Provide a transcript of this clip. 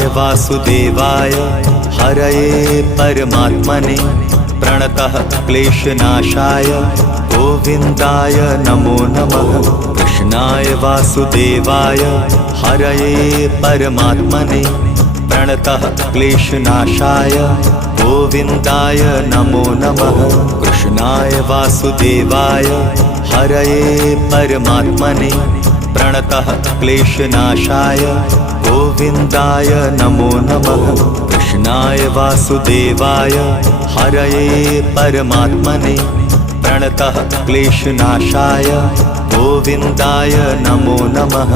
कृष्णाय वासुदेवाय हरये परमात्मने प्रणतः क्लेशनाशाय गोविन्दाय नमो नमः। कृष्णाय वासुदेवाय हरये परमात्मने प्रणतः क्लेशनाशाय गोविन्दाय नमो नमः। कृष्णाय वासुदेवाय हरये परमात्मने प्रणतः क्लेशनाशाय गोविन्दाय नमो नमः। कृष्णाय वासुदेवाय हरये परमात्मने प्रणतः क्लेशनाशाय गोविन्दाय नमो नमः।